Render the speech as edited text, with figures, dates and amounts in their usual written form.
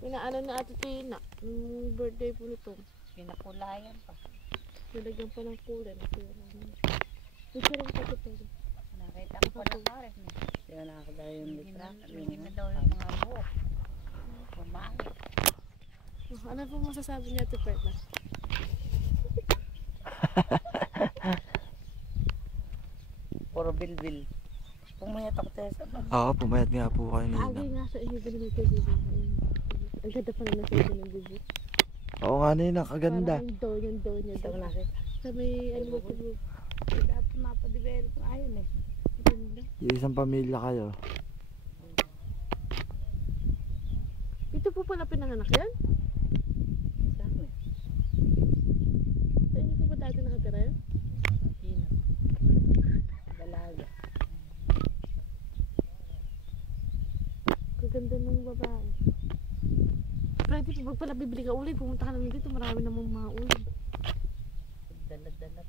Pinaano na Ate Tina, nung birthday po nito. Pinakulayan pa. Nilagyan pa ng kulay. Nagkaroon pa ito. Nakita ko pala karin eh. Kaya nakakadaya yung litra. Hindi na daw yung mga buhok. Pumangit. Ano po masasabi niya Ate Perla? Puro bilbil. Pumayat ako tayo sa bag. Oo, pumayat nga po kayo nila. Agay nga sa inyo binili ko dito. Ang ganda pa naman sa inyo ng bibi. Oo nga nila, kaganda. Parang yung daw niya. Ito ko nakita. Sa may ano mo ito. Dapat mapadevelop nga yun eh. Ganda. Yung isang pamilya kayo. Dito po pala pinanganak yan? Sa amin. Sa inyo po ba dati nakatira yan? Sino? Dalaga. Kaganda ng babae. Pwede pag pala bibili ka ulit, pumunta ka naman dito, marami namang mga ulit. Dalat-dalat.